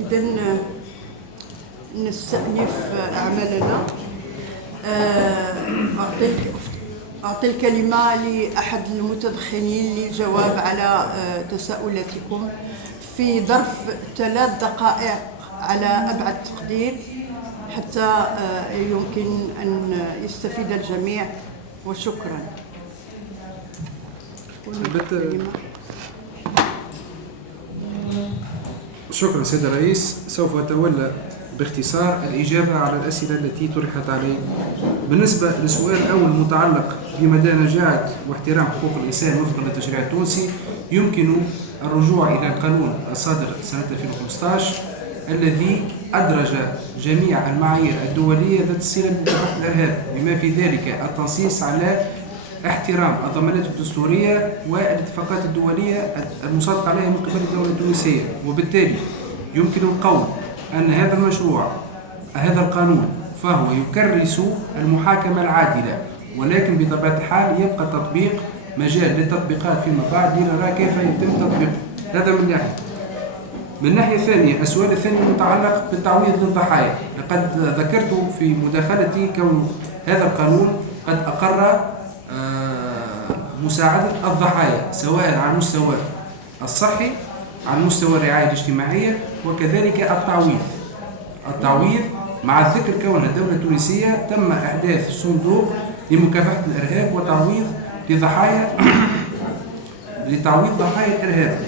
إذن نستأنف أعمالنا. أعطي الكلمة لأحد المتدخلين للجواب على تساؤلاتكم في ظرف 3 دقائق على أبعد تقدير، حتى يمكن أن يستفيد الجميع، وشكرا. شكرا سيد الرئيس. سوف أتولى باختصار الإجابة على الأسئلة التي طرحت علي. بالنسبة للسؤال الأول المتعلق بمدى نجاعة واحترام حقوق الإنسان وفقا للتشريع التونسي، يمكن الرجوع إلى القانون الصادر سنة 2015 الذي أدرج جميع المعايير الدولية ذات الصلة بمكافحة الإرهاب، بما في ذلك التنصيص على احترام الضمانات الدستورية والاتفاقات الدولية المصادق عليها من قبل الدولة التونسية. وبالتالي يمكن القول أن هذا المشروع، هذا القانون، فهو يكرس المحاكمة العادلة، ولكن بطبيعة الحال يبقى تطبيق مجال للتطبيقات فيما بعد لنرى كيف يتم تطبيقه. هذا من ناحية. من ناحية ثانية، السؤال الثاني متعلق بالتعويض للضحايا. لقد ذكرت في مداخلتي كون هذا القانون قد أقر مساعدة الضحايا سواء على المستوى الصحي، على مستوى الرعاية الاجتماعية، وكذلك التعويض مع الذكر كونها الدولة التونسية تم إحداث صندوق لمكافحة الإرهاب وتعويض لتعويض ضحايا الإرهاب.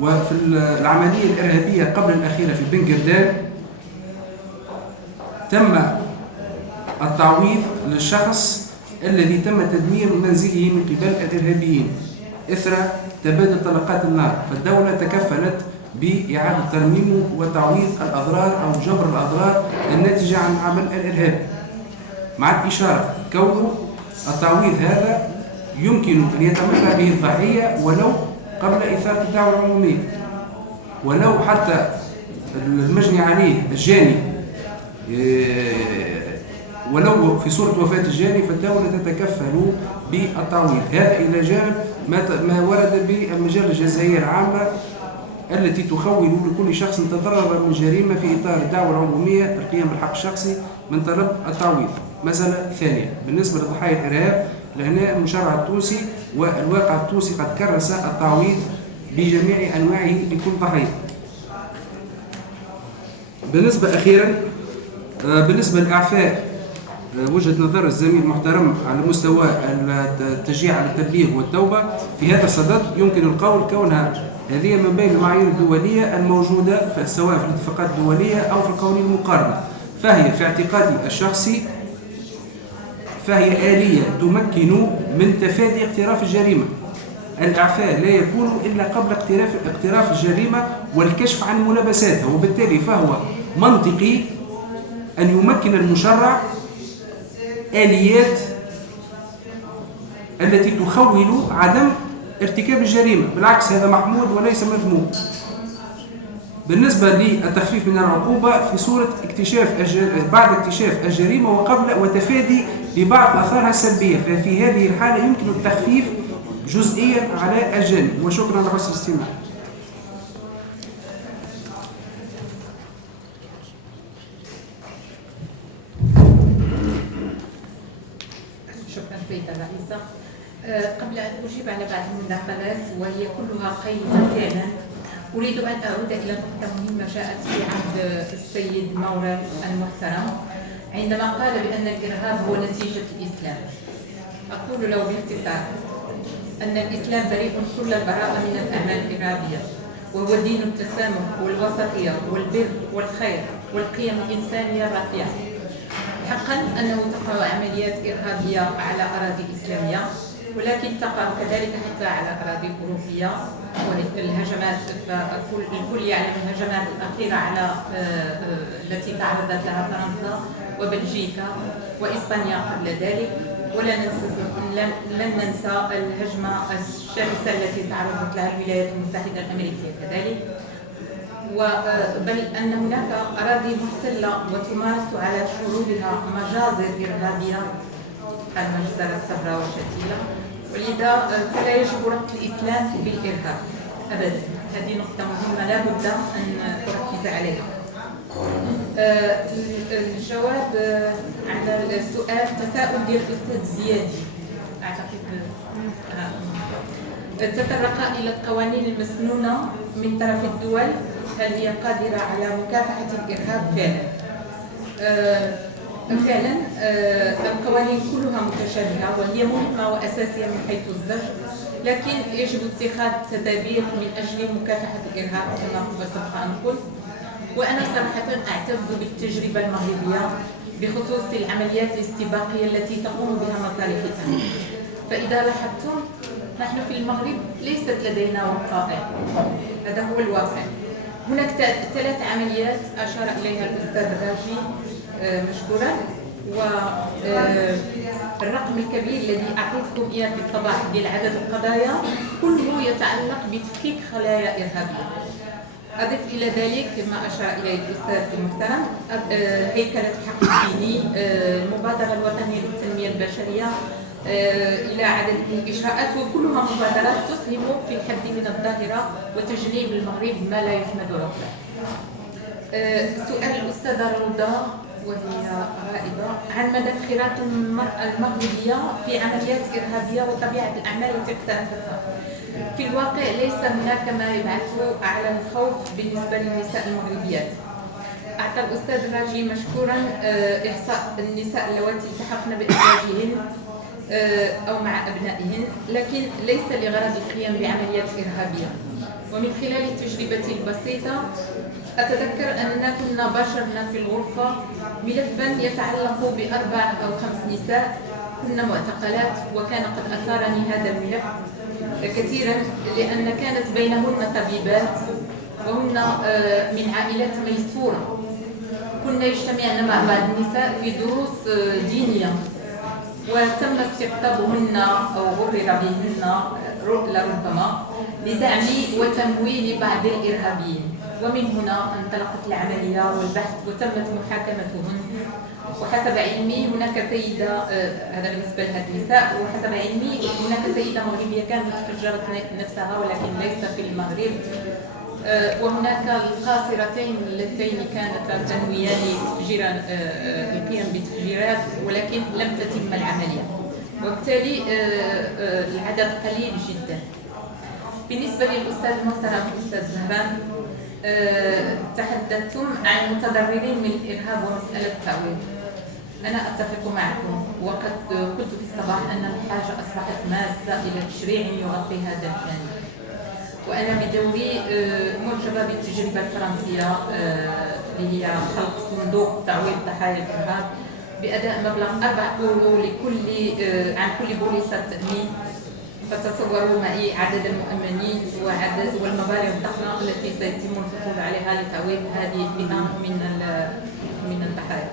وفي العملية الإرهابية قبل الأخيرة في بنغردان تم التعويض للشخص الذي تم تدمير منزله من قبل الإرهابيين إثر تبادل طلقات النار، فالدولة تكفلت بإعادة ترميمه وتعويض الأضرار أو جبر الأضرار الناتجة عن عمل الإرهاب، مع الإشارة كونه التعويض هذا يمكن أن يتمتع به الضحية ولو قبل إثارة الدعوة العمومية، ولو حتى المجني عليه الجاني، ولو في صورة وفاة الجاني فالدولة تتكفل بالتعويض. هذا إلى جانب ما ورد بالمجال الجزائية العامة التي تخول لكل شخص تضرر من جريمة في إطار الدعوة العمومية القيام بالحق الشخصي من طلب التعويض. مسألة ثانية بالنسبة لضحايا الإرهاب، لهنا المشرع التونسي والواقع التونسي قد كرس التعويض بجميع أنواعه لكل ضحية. بالنسبة للإعفاء وجهة نظر الزميل المحترم على مستوى التشجيع على التبليغ والتوبة، في هذا الصدد يمكن القول كونها هذه من بين المعايير الدولية الموجودة سواء في الاتفاقات الدولية أو في القوانين المقارنة، فهي في اعتقادي الشخصي فهي آلية تمكن من تفادي اقتراف الجريمة. الإعفاء لا يكون إلا قبل اقتراف الجريمة والكشف عن ملابساتها، وبالتالي فهو منطقي أن يمكن المشرع آليات التي تخول عدم ارتكاب الجريمة، بالعكس هذا محمود وليس مذموم. بالنسبة للتخفيف من العقوبة في صورة بعد اكتشاف الجريمة وقبل وتفادي لبعض أثارها السلبية، ففي هذه الحالة يمكن التخفيف جزئيا على الجانب. وشكرا على حسن الاستماع. شكرا سيدة الرئيسة. قبل أن أجيب على بعض المداخلات وهي كلها قيمة فعلا، أريد أن أعود إلى نقطة مهمة جاءت في عهد السيد مورال المحترم عندما قال بأن الإرهاب هو نتيجة الإسلام. أقول له باختصار أن الإسلام بريء كل البراءة من الأعمال الإرهابية، وهو دين التسامح والوسطية والبر والخير والقيم الإنسانية الرفيعة. حقا أنه تقع عمليات إرهابية على أراضي إسلامية، ولكن تقع كذلك حتى على أراضي أوروبية، والهجمات الكل يعلم الهجمات الأخيرة على التي تعرضت لها فرنسا وبلجيكا وإسبانيا قبل ذلك، لن ننسى الهجمة الشرسة التي تعرضت لها الولايات المتحدة الأمريكية كذلك، بل أن هناك أراضي محتلة وتمارس على شعوبها مجازر إرهابية المجزرة الصبراء والشتيلة، ولذا فلا يجب ربط الإسلام بالإرهاب أبدا. هذه نقطة مهمة لا بد أن تركز المحافظة عليها. الجواب على السؤال تساؤل ديال الأستاذ زيادي أعتقد تطرق إلى القوانين المسنونة من طرف الدول، هل هي قادرة على مكافحة الإرهاب؟ فعلا القوانين كلها متشابهة وهي مهمة وأساسية من حيث الزجر، لكن يجب اتخاذ تدابير من أجل مكافحة الإرهاب كما هو سبق أن قلت. وأنا صراحة أعتز بالتجربة المغربية بخصوص العمليات الاستباقية التي تقوم بها مصالح الأمن. فإذا لاحظتم نحن في المغرب ليست لدينا وقائع، هذا هو الواقع. هناك 3 عمليات أشار إليها الأستاذ راجي مشكورا، والرقم الكبير الذي أعطيتكم إياه في الصباح ديال عدد القضايا كله يتعلق بتفكيك خلايا إرهابية. أضف إلى ذلك ما أشار إليه الأستاذ المحترم هيكلة الحق الديني، المبادرة الوطنية للتنمية البشرية، إلى عدد من الإجراءات، وكلها مبادرات تسهم في الحد من الظاهرة وتجنيب المغرب ما لا يحمد عقباه. سؤال الأستاذة رضا وهي غائبة عن مدى انخراط المرأة المغربية في عمليات إرهابية وطبيعة الأعمال التي اقترفتها. في الواقع ليس هناك ما يبعث على الخوف بالنسبة للنساء المغربيات. أعطى الأستاذ راجي مشكورا إحصاء النساء اللواتي التحقن بأزواجهن أو مع أبنائهن، لكن ليس لغرض القيام بعمليات إرهابية. ومن خلال تجربتي البسيطة أتذكر أننا كنا باشرنا في الغرفة ملفا يتعلق ب4 أو 5 نساء كن معتقلات، وكان قد أثارني هذا الملف كثيرا لأن كانت بينهن طبيبات وهن من عائلات ميسورة. كنا يجتمعن مع بعض النساء في دروس دينية، وتم استقطابهن أو غرر بهن لربما لدعم وتمويل بعض الإرهابيين، ومن هنا انطلقت العملية والبحث وتمت محاكمتهن. وحسب علمي هناك سيدة، هذا بالنسبة لهذه النساء، وحسب علمي هناك سيدة مغربية كانت فجرت نفسها ولكن ليس في المغرب، وهناك القاصرتين اللتين كانتا تنويان القيام بتفجيرات ولكن لم تتم العملية، وبالتالي العدد قليل جدا. بالنسبة للأستاذ المحترم الأستاذ زهران، تحدثتم عن المتضررين من الإرهاب ومسألة التعويض. أنا أتفق معكم، وقد قلت في الصباح أن الحاجة أصبحت ماسة إلى تشريع يغطي هذا الجانب. وأنا بدوري معجبة بالتجربة الفرنسية اللي هي خلق صندوق تعويض ضحايا الإرهاب بأداء مبلغ 4 يورو عن كل بوليصة تأمين. فتصوروا معي عدد المؤمنين والمبالغ الضخمة التي سيتم الحصول عليها لتعويض هذه الفئة من الضحايا.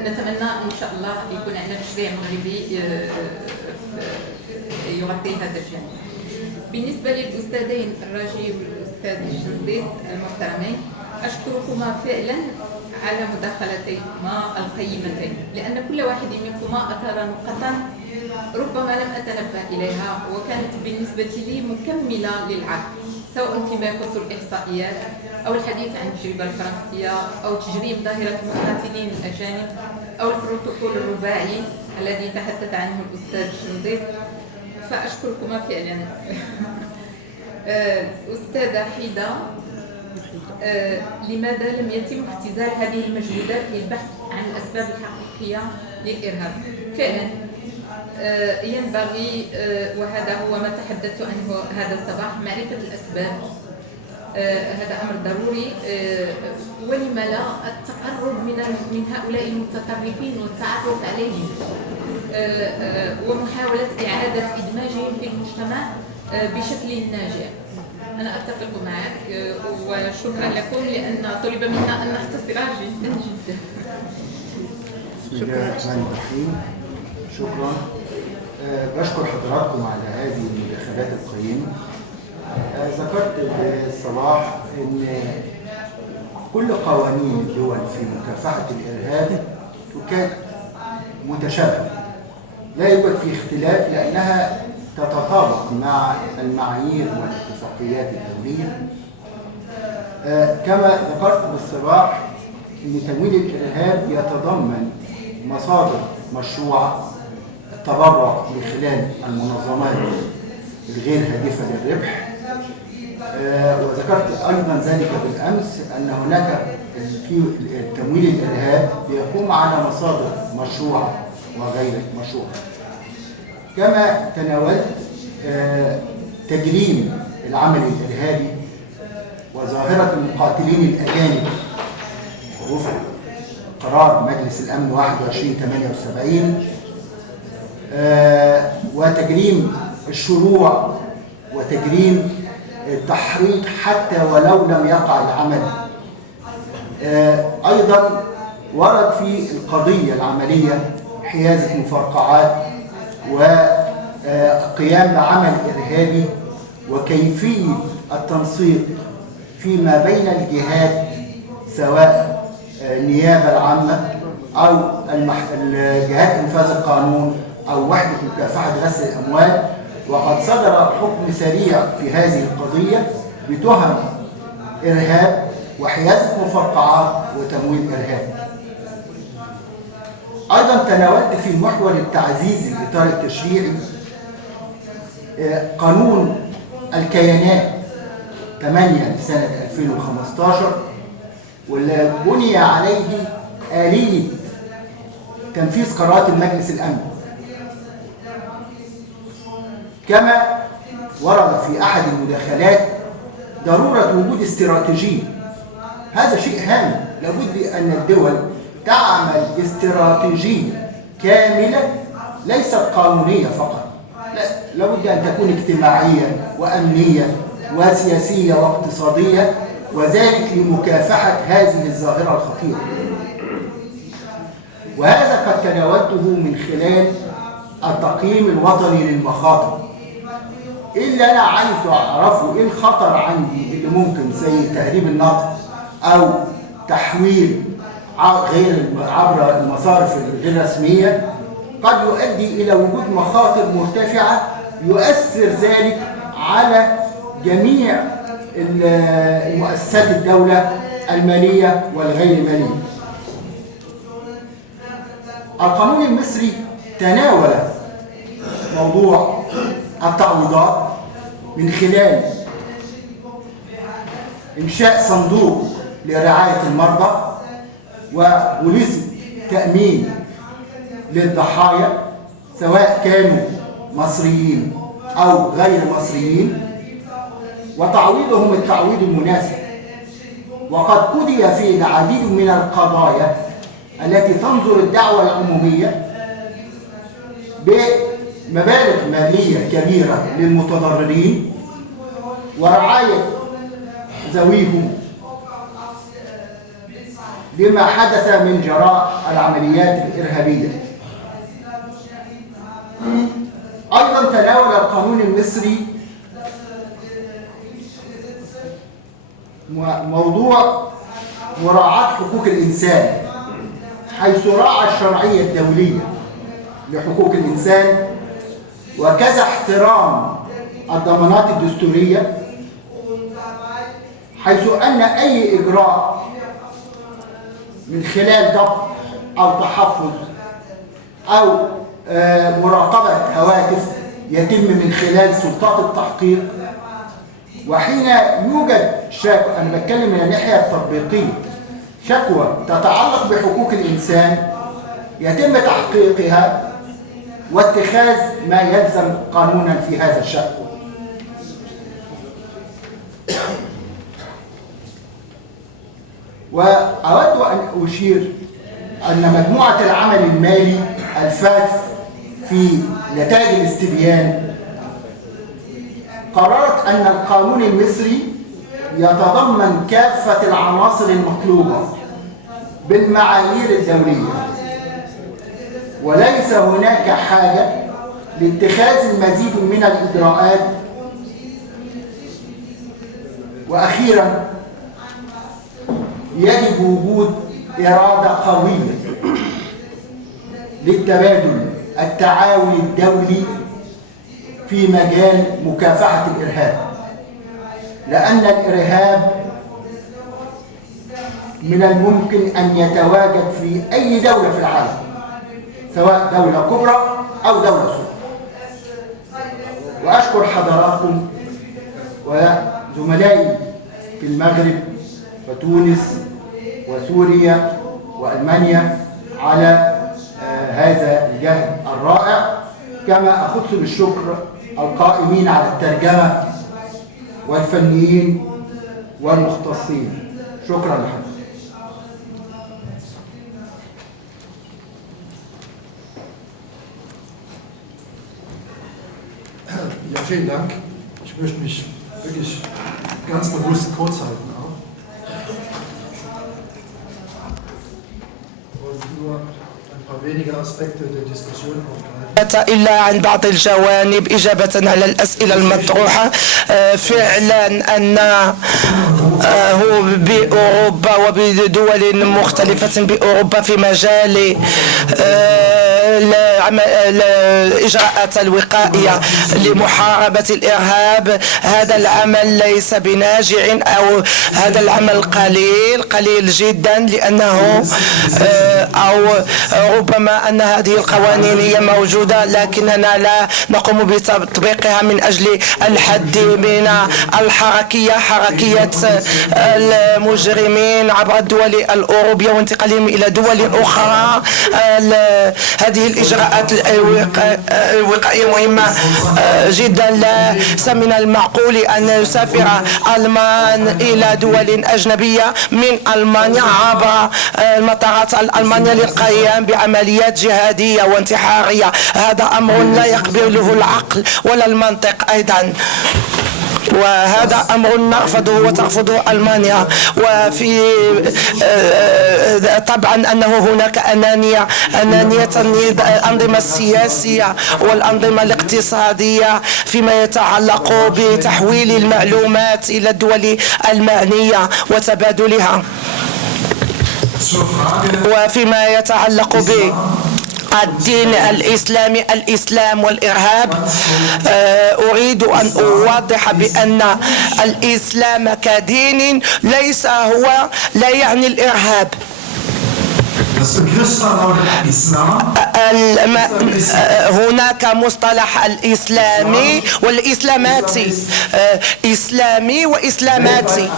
نتمنى إن شاء الله يكون عندنا تشريع مغربي يغطي هذا الجانب. بالنسبة للأستاذين الراجي والأستاذ الشنقيط المحترمين، أشكركما فعلا على مداخلتيكما القيمتين، لأن كل واحد منكما أثار نقطا ربما لم أتنبه إليها وكانت بالنسبة لي مكملة للعرض، سواء فيما يخص الإحصائيات أو الحديث عن التجربة الفرنسية أو تجريب ظاهرة المقاتلين الأجانب أو البروتوكول الرباعي الذي تحدث عنه الأستاذ الشنقيط. فأشكركما فعلا. أستاذة حيدة، لماذا لم يتم اختزال هذه المجهودات للبحث عن الأسباب الحقيقية للإرهاب؟ فعلا ينبغي، وهذا هو ما تحدثت عنه هذا الصباح، معرفة الأسباب. هذا أمر ضروري. ولما لا التقرب من هؤلاء المتطرفين والتعرف عليهم ومحاولة إعادة إدماجهم في المجتمع بشكل ناجع. أنا أتفق معك وشكرا لكم لأن طلب منا أن نختصر جدا جدا. بسم الله الرحمن الرحيم. شكرا. بشكر حضراتكم على هذه المداخلات القيمة. ذكرت بالصباح أن كل قوانين الدول في مكافحة الإرهاب تكاد متشابهة، لا يوجد في اختلاف لأنها تتطابق مع المعايير والاتفاقيات الدولية. كما ذكرت بالصراحة أن تمويل الإرهاب يتضمن مصادر مشروعة التبرع من خلال المنظمات الغير هادفة للربح. وذكرت أيضا ذلك بالأمس أن هناك في تمويل الإرهاب يقوم على مصادر مشروعة وغير مشروعة. كما تناولت تجريم العمل الإرهابي وظاهرة المقاتلين الأجانب وفق قرار مجلس الأمن 21/78 وتجريم الشروع وتجريم التحريض حتى ولو لم يقع العمل. أيضا ورد في القضية العملية حيازة مفرقعات وقيام بعمل إرهابي وكيفية التنسيق فيما بين الجهات سواء النيابة العامة أو جهات إنفاذ القانون أو وحدة مكافحة غسل الأموال. وقد صدر حكم سريع في هذه القضية بتهم إرهاب وحيازة مفرقعات وتمويل إرهاب. أيضا تناولت في محور التعزيز الإطار التشريعي قانون الكيانات 8 سنة 2015 واللي بني عليه آلية تنفيذ قرارات المجلس الأمني. كما ورد في أحد المداخلات ضرورة وجود استراتيجية. هذا شيء هام، لابد أن الدول تعمل استراتيجية كاملة ليست قانونية فقط، لا، لابد أن تكون اجتماعية وأمنية وسياسية واقتصادية، وذلك لمكافحة هذه الظاهرة الخطيرة. وهذا قد تناولته من خلال التقييم الوطني للمخاطر. إلا أنا عايز أعرفه إيه الخطر عندي اللي ممكن زي تهريب النقد أو تحويل عبر المصارف الغير رسمية قد يؤدي إلى وجود مخاطر مرتفعة يؤثر ذلك على جميع المؤسسات الدولة المالية والغير مالية. القانون المصري تناول موضوع التعويضات من خلال إنشاء صندوق لرعاية المرضى وبوليصة تأمين للضحايا سواء كانوا مصريين أو غير مصريين وتعويضهم التعويض المناسب. وقد قضي في العديد من القضايا التي تنظر الدعوة العمومية بمبالغ مالية كبيرة للمتضررين ورعاية ذويهم لما حدث من جراء العمليات الإرهابية. أيضا تناول القانون المصري موضوع مراعاة حقوق الإنسان، حيث راعى الشرعية الدولية لحقوق الإنسان وكذا احترام الضمانات الدستورية، حيث أن أي إجراء من خلال ضبط أو تحفظ أو مراقبة هواتف يتم من خلال سلطات التحقيق. وحين يوجد شكوى، أنا بتكلم من الناحية التطبيقية، شكوى تتعلق بحقوق الإنسان يتم تحقيقها واتخاذ ما يلزم قانونا في هذا الشأن. وأود أن أشير أن مجموعة العمل المالي الفاتف في نتائج الاستبيان قررت أن القانون المصري يتضمن كافة العناصر المطلوبة بالمعايير الدولية، وليس هناك حاجة لاتخاذ المزيد من الإجراءات. وأخيراً يجب وجود إرادة قوية للتبادل التعاوني الدولي في مجال مكافحة الإرهاب، لأن الإرهاب من الممكن أن يتواجد في أي دولة في العالم، سواء دولة كبرى أو دولة صغرى. وأشكر حضراتكم وزملائي في المغرب وتونس وسوريا وألمانيا على هذا الجهد الرائع، كما أخص بالشكر القائمين على الترجمة والفنيين والمختصين. شكرا لكم. Ja, vielen Dank. Ich möchte mich wirklich ganz bewusst kurz halten auch. Ich wollte nur ein paar wenige Aspekte der Diskussion aufgreifen. إلا عن بعض الجوانب إجابة على الأسئلة المطروحة. فعلا أن هو بأوروبا وبدول مختلفة بأوروبا في مجال الإجراءات الوقائية لمحاربة الإرهاب، هذا العمل ليس بناجع، أو هذا العمل قليل جدا، لأنه أو ربما أن هذه القوانين هي موجودة لكننا لا نقوم بتطبيقها من أجل الحد من حركية المجرمين عبر الدول الأوروبية وانتقالهم إلى دول أخرى. هذه الإجراءات الوقائية مهمة جدا. ليس من المعقول أن يسافر ألمان إلى دول أجنبية من ألمانيا عبر المطارات الألمانية للقيام بعمليات جهادية وانتحارية. هذا أمر لا يقبله العقل ولا المنطق أيضا، وهذا أمر نرفضه وترفضه ألمانيا. وفي طبعا أنه هناك أنانية الأنظمة السياسية والأنظمة الاقتصادية فيما يتعلق بتحويل المعلومات إلى الدول المعنية وتبادلها، وفيما يتعلق ب الدين الإسلامي، الإسلام والإرهاب. أريد أن أوضح بأن الإسلام كدين لا يعني الإرهاب. هناك مصطلح الإسلامي والإسلاماتي، إسلامي وإسلاماتي،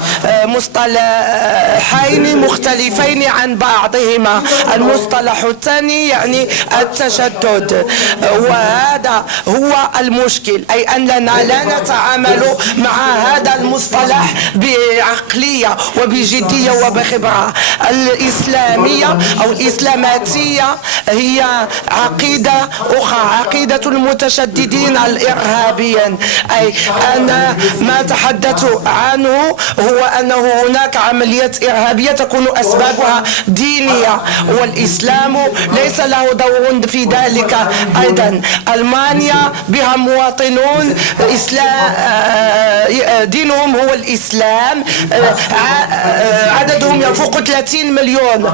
مصطلحين مختلفين عن بعضهما. المصطلح الثاني يعني التشدد، وهذا هو المشكل، أي أننا لا نتعامل مع هذا المصطلح بعقلية وبجدية وبخبرة. الإسلامية أو الإسلاماتية هي عقيدة أخرى، عقيدة المتشددين الإرهابيين. أي أن ما تحدثت عنه هو أنه هناك عمليات إرهابية تكون أسبابها دينية، والإسلام ليس له دور في ذلك. أيضا ألمانيا بها مواطنون دينهم هو الإسلام، عددهم يفوق 30 مليون.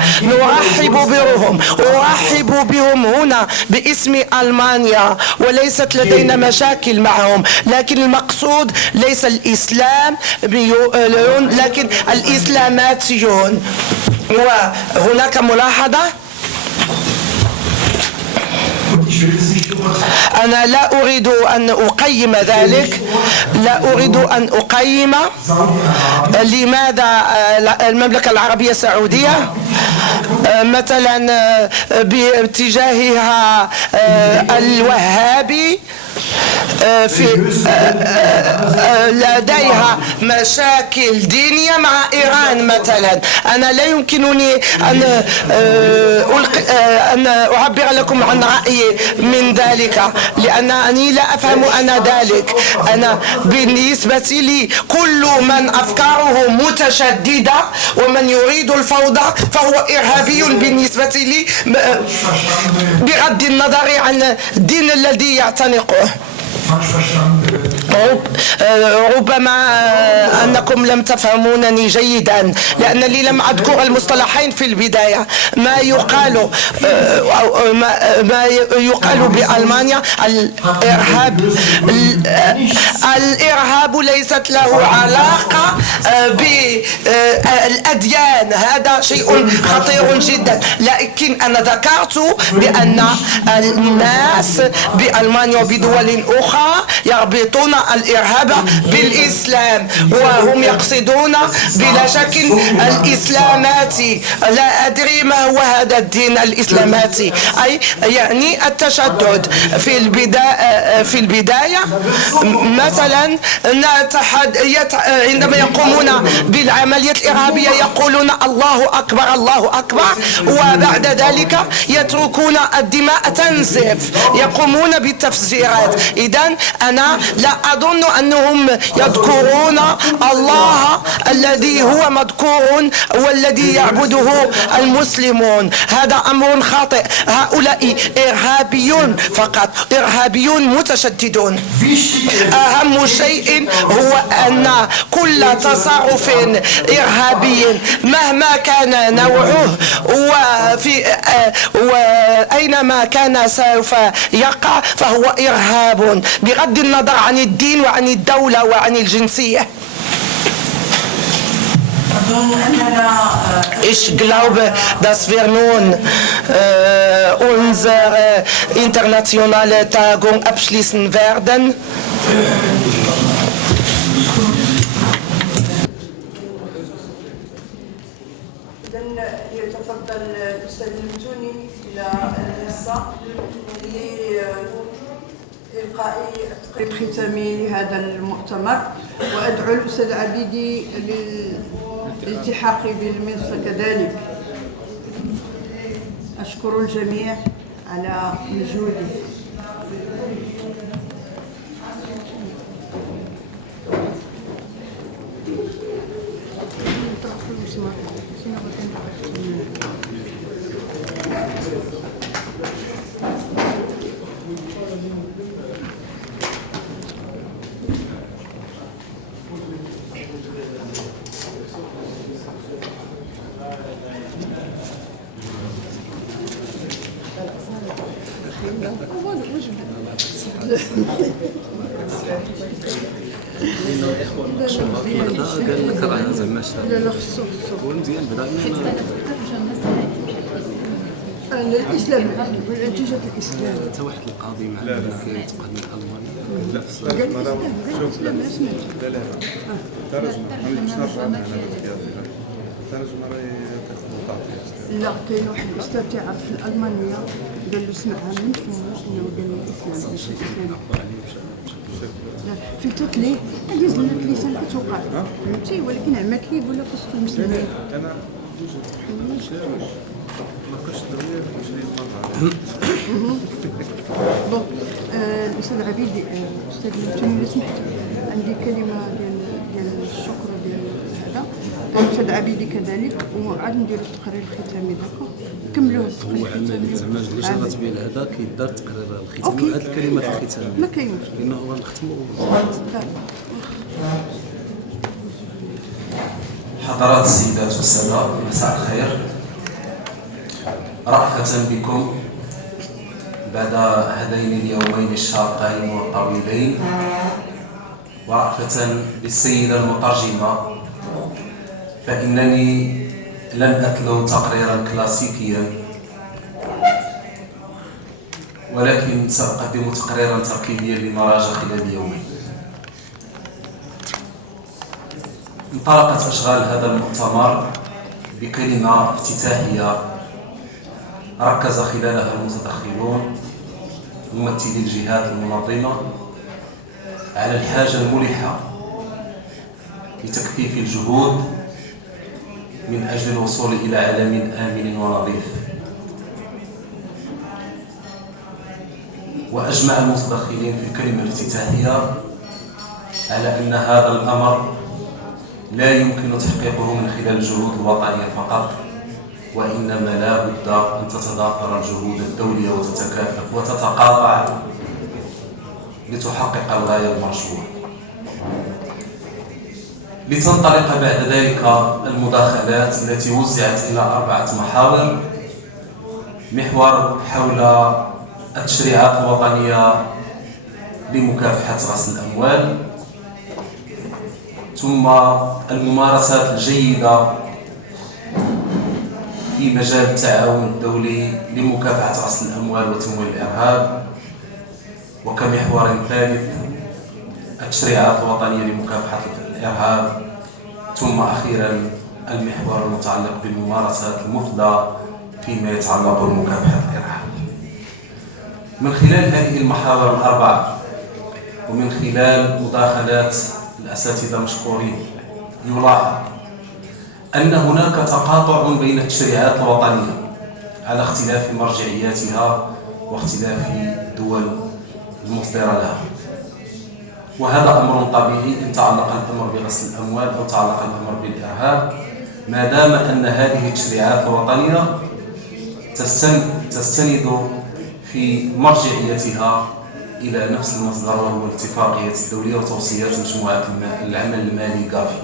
أرحب بهم هنا باسم ألمانيا، وليست لدينا مشاكل معهم، لكن المقصود ليس الإسلام لكن الإسلاماتيون. وهناك ملاحظة، أنا لا أريد أن أقيم ذلك، لا أريد أن أقيم لماذا المملكة العربية السعودية مثلا باتجاهها الوهابي في لديها مشاكل دينية مع إيران مثلا. أنا لا يمكنني أن أعبر لكم عن رأيي من ذلك، لأنني لا أفهم أنا ذلك. أنا بالنسبة لي كل من أفكاره متشددة ومن يريد الفوضى فهو إرهابي بالنسبة لي، بغض النظر عن الدين الذي يعتنقه. ربما أنكم لم تفهمونني جيدا، لأنني لم أذكر المصطلحين في البداية. ما يقال بألمانيا الإرهاب ليست له علاقة بالأديان، هذا شيء خطير جدا. لكن أنا ذكرت بأن الناس بألمانيا وبدول أخرى يربطون الإرهاب بالإسلام، وهم يقصدون بلا شك الإسلاماتي. لا أدري ما هو هذا الدين الإسلاماتي، أي يعني التشدد. في البداية مثلا عندما يقومون بالعملية الإرهابية يقولون الله أكبر الله أكبر، وبعد ذلك يتركون الدماء تنزف، يقومون بالتفجيرات. إذن أنا لا أظن أنهم يذكرون الله الذي هو مذكور والذي يعبده المسلمون. هذا أمر خاطئ. هؤلاء إرهابيون فقط، إرهابيون متشددون. أهم شيء هو أن كل تصرف إرهابي مهما كان نوعه وأينما كان سوف يقع فهو إرهاب بغض النظر عن الدين وعن الدولة وعن الجنسية. Ich glaube, dass wir nun unsere internationale Tagung abschließen werden. يتفضل الأستاذ المتوني إلى المنصة لإلقاء التقرير الختامي لهذا المؤتمر، وأدعو الأستاذ عبيدي للالتحاق بالمنصة كذلك. أشكر الجميع على مجهوده. قال لك راه زعما لا خصو هو مزيان بدا الاسلام والانتاجات الاسلام حتى واحد القاضي معنا كيعتقد من المانيا لا لا كاين واحد الاستاذ تيعرف في الالمانيه قال له سمعها من فمه انه قال لي الاسلام ماشي الاسلام في تتلي هذه زلت لسان كتوقع فهمتي، ولكن عمات لي يقول لك خصك المسلمين. انا بون الاستاذ عبيدي الاستاذ المتوني لو سمحت عندي كلمه ديال الشكر ديال هذا الاستاذ عبيدي كذلك، وعاد نديروا التقرير الختامي. داكور كملوا التقرير هو عمل زعما اللي شغلت به الهذا كيدار التقرير الختامي وهاد الكلمات الختاميه ما كاين مشكل لانه هو نختموا. حضرات السيدات والسادة، مساء الخير. رأفة بكم بعد هذين اليومين الشاقين والطويلين، ورأفة بالسيدة المترجمة، فإنني لن أتلو تقريرا كلاسيكيا، ولكن سأقدم تقريرا تركيبيا للمراجع خلال اليومين. انطلقت أشغال هذا المؤتمر بكلمة افتتاحية ركز خلالها المتدخلون ممثلي الجهات المنظمة على الحاجة الملحة لتكثيف الجهود من أجل الوصول إلى عالم آمن ونظيف. وأجمع المتدخلين في الكلمة الافتتاحية على أن هذا الأمر لا يمكن تحقيقه من خلال الجهود الوطنية فقط، وإنما لا بد أن تتضافر الجهود الدولية وتتكافئ وتتقاطع لتحقق الغاية المرجوة. لتنطلق بعد ذلك المداخلات التي وزعت إلى 4 محاور: محور حول التشريعات الوطنية لمكافحة غسل الأموال، ثم الممارسات الجيدة في مجال التعاون الدولي لمكافحة غسل الأموال وتمويل الإرهاب، وكمحور ثالث التشريعات الوطنية لمكافحة الإرهاب، ثم أخيرا المحور المتعلق بالممارسات المفضى فيما يتعلق بمكافحة الإرهاب. من خلال هذه المحاور الأربع ومن خلال مداخلات الأساتذة المشكورين يلاحظ أن هناك تقاطع بين التشريعات الوطنية على اختلاف مرجعياتها واختلاف الدول المصدرة لها، وهذا أمر طبيعي إن تعلق الأمر بغسل الأموال أو تعلق الأمر بالإرهاب، ما دام أن هذه التشريعات الوطنية تستند في مرجعيتها إلى نفس المصدر وهو الاتفاقية الدولية وتوصيات مجموعة العمل المالي غافي.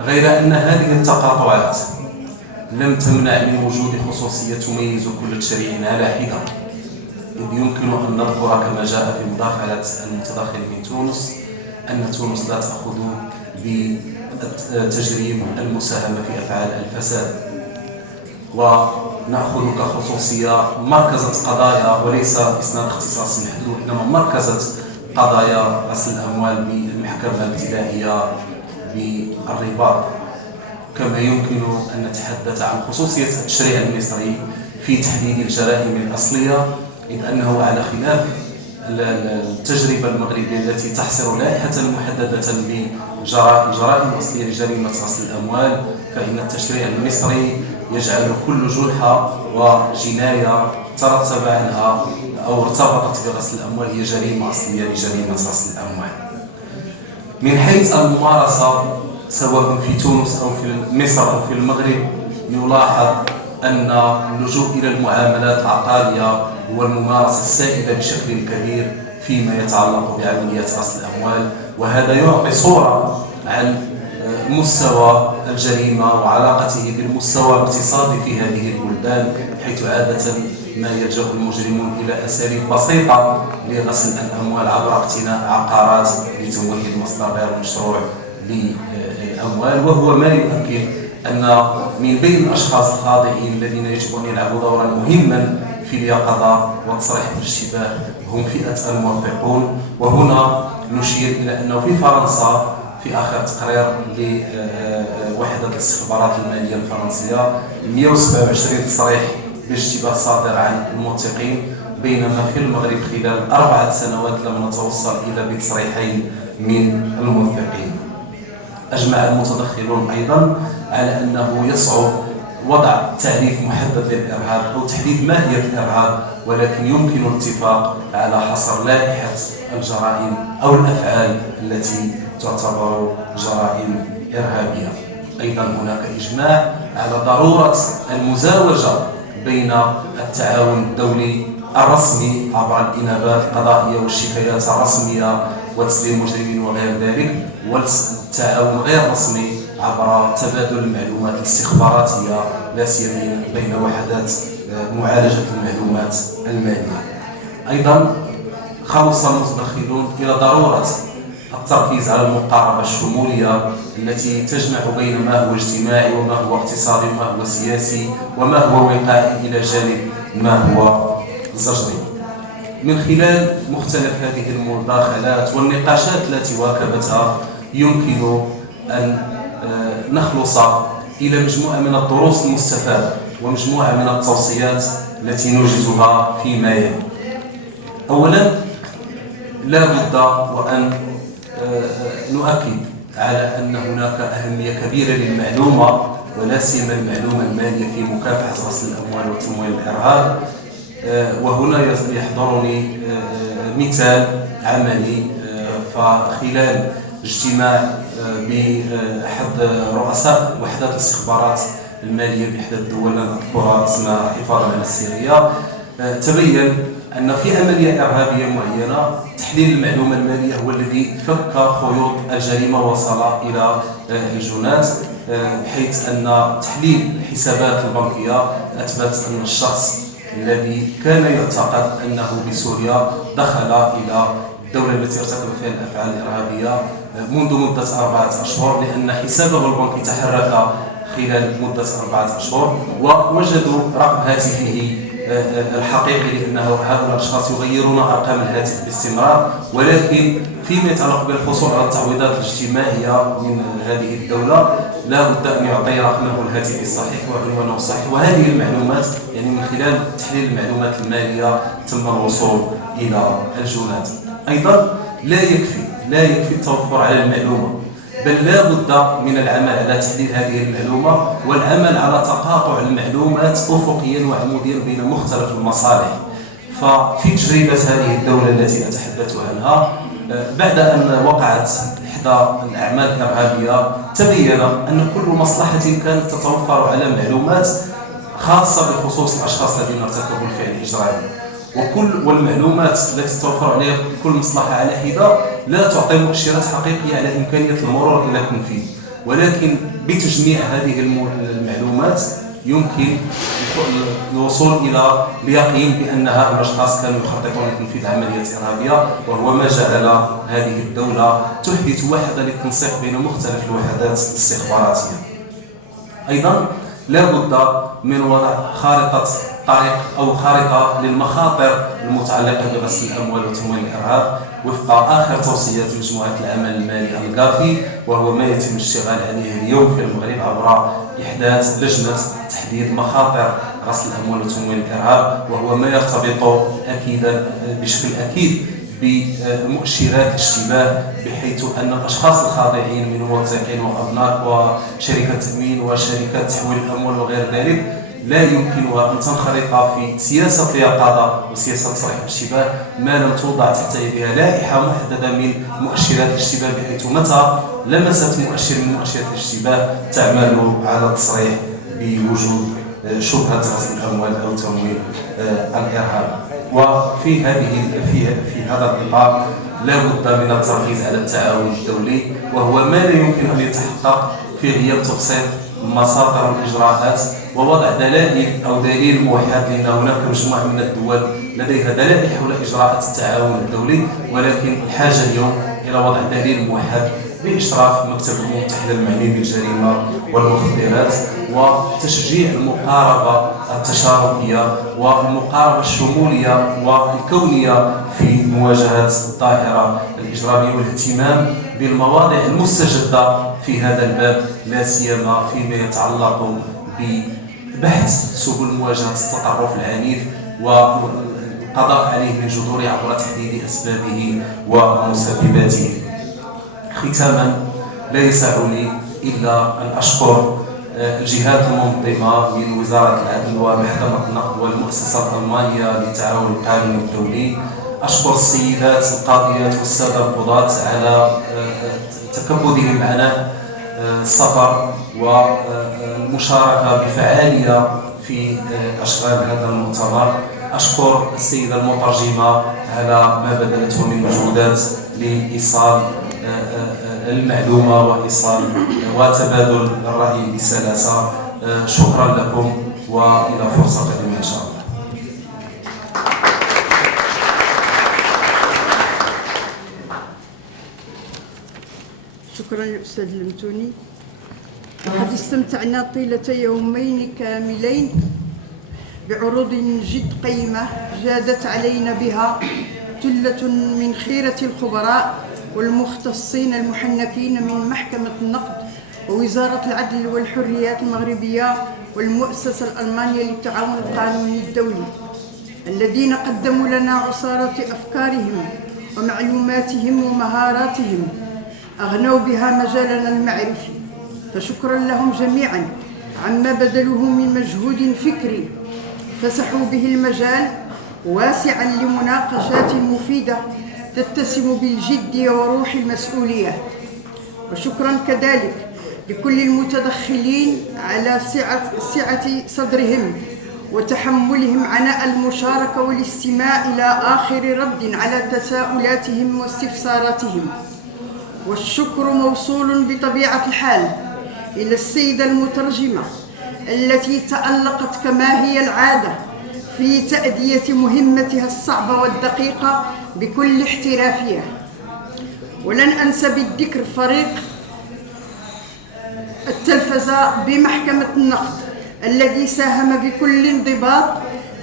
غير أن هذه التقاطعات لم تمنع من وجود خصوصية تميز كل تشريع على حدة، إذ يمكن أن نذكر كما جاء في مداخلة المتداخل من تونس أن تونس لا تأخذ بتجريم المساهمة في أفعال الفساد، ونأخذ كخصوصية مركزة قضايا وليس إسناد اختصاص محدود، إنما مركزة قضايا غسل الأموال بالمحكمة الابتدائية بالرباط. كما يمكن أن نتحدث عن خصوصية التشريع المصري في تحديد الجرائم الأصلية، إذ أنه على خلاف التجربة المغربية التي تحصر لائحة محددة بالجرائم الأصلية لجريمة غسل الأموال، فإن التشريع المصري يجعل كل جنحة وجناية ترتب عنها أو ارتبطت بغسل الأموال هي جريمة أصلية لجريمة غسل الأموال. من حيث الممارسة سواء في تونس أو في مصر أو في المغرب، يلاحظ أن اللجوء إلى المعاملات العقارية هو الممارسة السائدة بشكل كبير فيما يتعلق بعمليات غسل الأموال، وهذا يعطي صورة عن مستوى الجريمة وعلاقته بالمستوى الاقتصادي في هذه البلدان، حيث عادة ما يلجأ المجرمون إلى أساليب بسيطة لغسل الأموال عبر اقتناء عقارات لتمويل المصدر غير المشروع للأموال، وهو ما يؤكد أن من بين الأشخاص الخاضعين الذين يجب أن يلعبوا دورا مهما في اليقظة وتصريح الاشتباه هم فئة الموظفون. وهنا نشير إلى أنه في فرنسا في آخر تقرير لوحدة الاستخبارات المالية الفرنسية 127 تصريح بالاشتباه صادر عن الموثقين، بينما في المغرب خلال 4 سنوات لم نتوصل إلى بتصريحين من الموثقين. أجمع المتدخلون أيضا على أنه يصعب وضع تعريف محدد للإرهاب أو تحديد ماهية الإرهاب، ولكن يمكن الاتفاق على حصر لائحة الجرائم أو الأفعال التي تعتبر جرائم إرهابية. أيضا هناك إجماع على ضرورة المزاوجة بين التعاون الدولي الرسمي عبر الإنابات القضائية والشكايات الرسمية وتسليم المجرمين وغير ذلك، والتعاون غير رسمي عبر تبادل المعلومات الاستخباراتية لا سيما بين وحدات معالجة المعلومات المالية. أيضا خلص المتدخلون إلى ضرورة التركيز على المقاربة الشمولية التي تجمع بين ما هو اجتماعي وما هو اقتصادي وما هو سياسي وما هو وقائي إلى جانب ما هو زجري. من خلال مختلف هذه المداخلات والنقاشات التي واكبتها يمكن أن نخلص إلى مجموعة من الدروس المستفادة ومجموعة من التوصيات التي نوجزها فيما يلي. أولا، لا بد وأن نؤكد على أن هناك أهمية كبيرة للمعلومة ولا سيما المعلومة المالية في مكافحة غسل الأموال وتمويل الإرهاب. وهنا يحضرني مثال عملي، فخلال اجتماع بأحد رؤساء وحدات الاستخبارات المالية بإحدى الدول نذكرها اسمها حفاظا على السرية، تبين أن في عملية إرهابية معينة تحليل المعلومة المالية هو الذي فك خيوط الجريمة ووصل إلى الجنات، حيث أن تحليل الحسابات البنكية أثبت أن الشخص الذي كان يعتقد أنه بسوريا دخل إلى الدولة التي ارتكب فيها الأفعال الإرهابية منذ مدة 4 أشهر، لأن حسابه البنكي تحرك خلال مدة 4 أشهر، ووجدوا رقم هاتفه الحقيقي، لأنه هؤلاء الأشخاص يغيرون أرقام الهاتف باستمرار. ولكن فيما يتعلق بالحصول على التعويضات الاجتماعية من هذه الدولة لا بد أن يعطي رقمه الهاتفي الصحيح وعنوانه الصحيح، وهذه المعلومات يعني من خلال تحليل المعلومات المالية تم الوصول إلى الجنات. أيضا لا يكفي التوفر على المعلومة، بل لا بد من العمل على تحليل هذه المعلومة والعمل على تقاطع المعلومات أفقيا وعموديا بين مختلف المصالح. ففي تجربة هذه الدولة التي أتحدث عنها، بعد أن وقعت إحدى الأعمال الإرهابية تبين أن كل مصلحة كانت تتوفر على معلومات خاصة بخصوص الأشخاص الذين ارتكبوا الفعل الإجرامي، والمعلومات التي توفر عليها كل مصلحة على حدة لا تعطي مؤشرات حقيقية على إمكانية المرور إلى التنفيذ. ولكن بتجميع هذه المعلومات يمكن الوصول إلى اليقين بأن هؤلاء الأشخاص كانوا يخططون لتنفيذ عمليات إرهابية، وهو ما جعل هذه الدولة تحدث وحدة للتنسيق بين مختلف الوحدات الاستخباراتية. أيضا لا بد من وضع خارطة طريق أو خارطة للمخاطر المتعلقة بغسل الأموال وتمويل الإرهاب وفق آخر توصيات مجموعة العمل المالي الغافي، وهو ما يتم الاشتغال عليه اليوم في المغرب عبر إحداث لجنة تحديد مخاطر غسل الأموال وتمويل الإرهاب، وهو ما يرتبط أكيدا بشكل أكيد بمؤشرات الاشتباه، بحيث أن الأشخاص الخاضعين من موثقين وأبناء وشركات تأمين وشركات تحويل الأموال وغير ذلك لا يمكنها أن تنخرط في سياسة اليقظة وسياسة تصريح الاشتباه ما لم توضع تحت يدها لائحة محددة من مؤشرات الاشتباه، بحيث متى لمست مؤشر من مؤشرات الاشتباه تعمل على التصريح بوجود شبهة غسل الأموال أو تمويل الإرهاب. وفي هذا الإطار لا بد من التركيز على التعاون الدولي، وهو ما لا يمكن أن يتحقق في غياب تبسيط مصادر الإجراءات ووضع دلائل أو دليل موحد، لأن هناك مجموعة من الدول لديها دلائل حول إجراءات التعاون الدولي، ولكن الحاجة اليوم إلى وضع دليل موحد بإشراف مكتب الأمم المتحدة المعني بالجريمة والمخدرات، وتشجيع المقاربة التشاركية والمقاربة الشمولية والكونية في مواجهة الظاهرة الإجرامية، والاهتمام بالمواضع المستجدة في هذا الباب، لا سيما فيما يتعلق ببحث سبل مواجهة التطرف العنيف والقضاء عليه من جذوره عبر تحديد أسبابه ومسبباته. ختاما، لا يسعني إلا أن أشكر الجهات المنظمة من وزارة العدل ومحكمة النقد والمؤسسات الألمانية للتعاون القانوني الدولي. أشكر السيدات القاضيات والسادة القضاة على تكبدهم معنا السفر والمشاركة بفعالية في أشغال هذا المؤتمر. أشكر السيدة المترجمة على ما بذلته من مجهودات لإيصال المعلومة وإيصال وتبادل الرأي بسلاسة. شكرا لكم وإلى فرصة قادمة إن شاء الله. شكرا للأستاذ المتوني. لقد استمتعنا طيلة يومين كاملين بعروض جد قيمة جادت علينا بها ثلة من خيرة الخبراء والمختصين المحنكين من محكمة النقد ووزارة العدل والحريات المغربية والمؤسسة الألمانية للتعاون القانوني الدولي، الذين قدموا لنا عصارة أفكارهم ومعلوماتهم ومهاراتهم أغنوا بها مجالنا المعرفي، فشكرا لهم جميعا عما بذلوه من مجهود فكري فسحوا به المجال واسعا لمناقشات مفيدة تتسم بالجد وروح المسؤولية. وشكرا كذلك لكل المتدخلين على سعة صدرهم وتحملهم عناء المشاركة والاستماع إلى آخر رد على تساؤلاتهم واستفساراتهم. والشكر موصول بطبيعة الحال إلى السيدة المترجمة التي تألقت كما هي العادة في تأدية مهمتها الصعبة والدقيقة بكل احترافية. ولن أنسى بالذكر فريق التلفزة بمحكمة النقد الذي ساهم بكل انضباط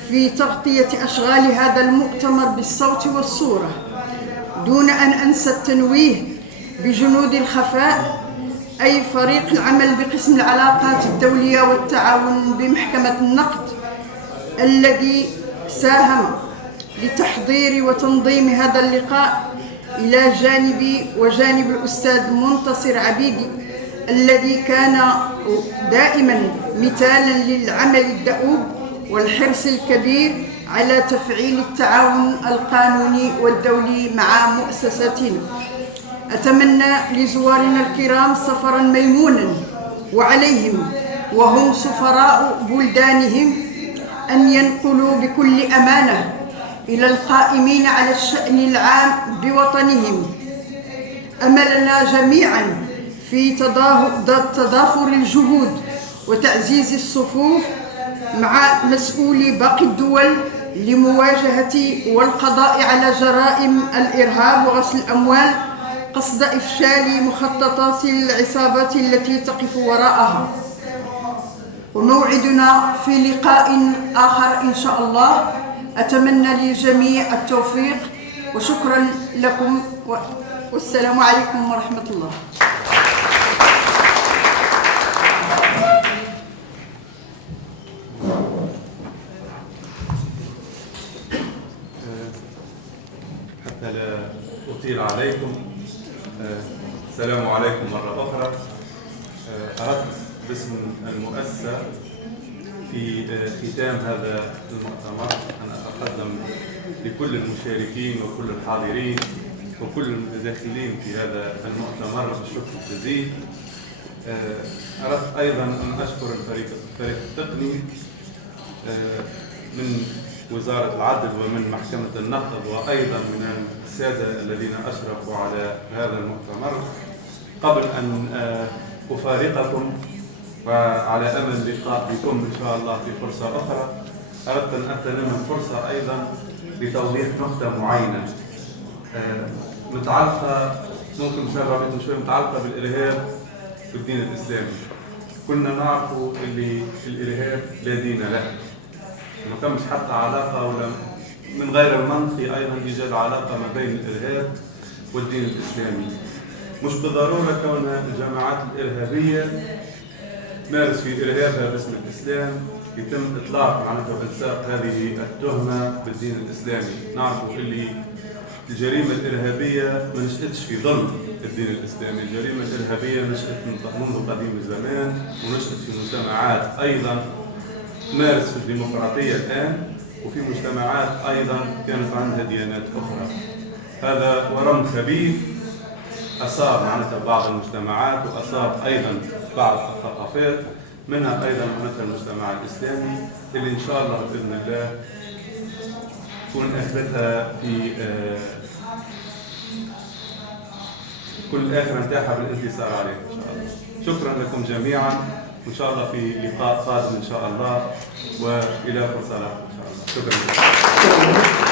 في تغطية أشغال هذا المؤتمر بالصوت والصورة، دون أن أنسى التنويه بجنود الخفاء أي فريق العمل بقسم العلاقات الدولية والتعاون بمحكمة النقد الذي ساهم لتحضير وتنظيم هذا اللقاء إلى جانبي وجانب الأستاذ منتصر عبيدي الذي كان دائما مثالا للعمل الدؤوب والحرص الكبير على تفعيل التعاون القانوني والدولي مع مؤسساتنا. أتمنى لزوارنا الكرام سفرا ميمونا، وعليهم وهم سفراء بلدانهم أن ينقلوا بكل أمانة إلى القائمين على الشأن العام بوطنهم أملنا جميعا في تضافر الجهود وتعزيز الصفوف مع مسؤولي باقي الدول لمواجهة والقضاء على جرائم الإرهاب وغسل الأموال قصد إفشال مخططات العصابات التي تقف وراءها. وموعدنا في لقاء آخر إن شاء الله. أتمنى للجميع التوفيق وشكرا لكم والسلام عليكم ورحمة الله. حتى لا أطيل عليكم، السلام عليكم مرة أخرى. أردت باسم المؤسسة في ختام هذا المؤتمر أن أتقدم لكل المشاركين وكل الحاضرين وكل المتداخلين في هذا المؤتمر بالشكر الجزيل. أردت أيضا أن أشكر الفريق التقني من وزارة العدل ومن محكمة النقد وأيضا من السادة الذين أشرفوا على هذا المؤتمر. قبل أن أفارقكم وعلى أمل اللقاء بكم إن شاء الله في فرصة أخرى، أردت أن أغتنم الفرصة أيضا لتوضيح نقطة معينة متعلقة، ممكن مسابقة شوي متعلقة بالإرهاب والدين الإسلامي. كنا نعرف اللي الإرهاب لا دين له، ما تمش حتى علاقة ولا من غير المنطقي أيضا إيجاد علاقة ما بين الإرهاب والدين الإسلامي. مش بالضرورة كونها الجماعات الإرهابية تمارس في إرهابها باسم الإسلام يتم إطلاق معناتها وإلصاق هذه التهمة بالدين الإسلامي. نعرف اللي الجريمة الإرهابية ما نشأتش في ظل الدين الإسلامي، الجريمة الإرهابية نشأت منذ قديم الزمان ونشأت في مجتمعات أيضا تمارس في الديمقراطية الآن، وفي مجتمعات أيضا كانت عندها ديانات أخرى. هذا ورم خبيث أصاب معناتها بعض المجتمعات وأصاب أيضا بعض الثقافات، منها أيضا معناتها المجتمع الإسلامي اللي إن شاء الله بإذن الله تكون أخذتها في كل آخر نتاعها بالانتصار عليه إن شاء الله. شكرا لكم جميعا، وإن شاء الله في لقاء قادم إن شاء الله وإلى فرصة إن شاء الله. شكرا.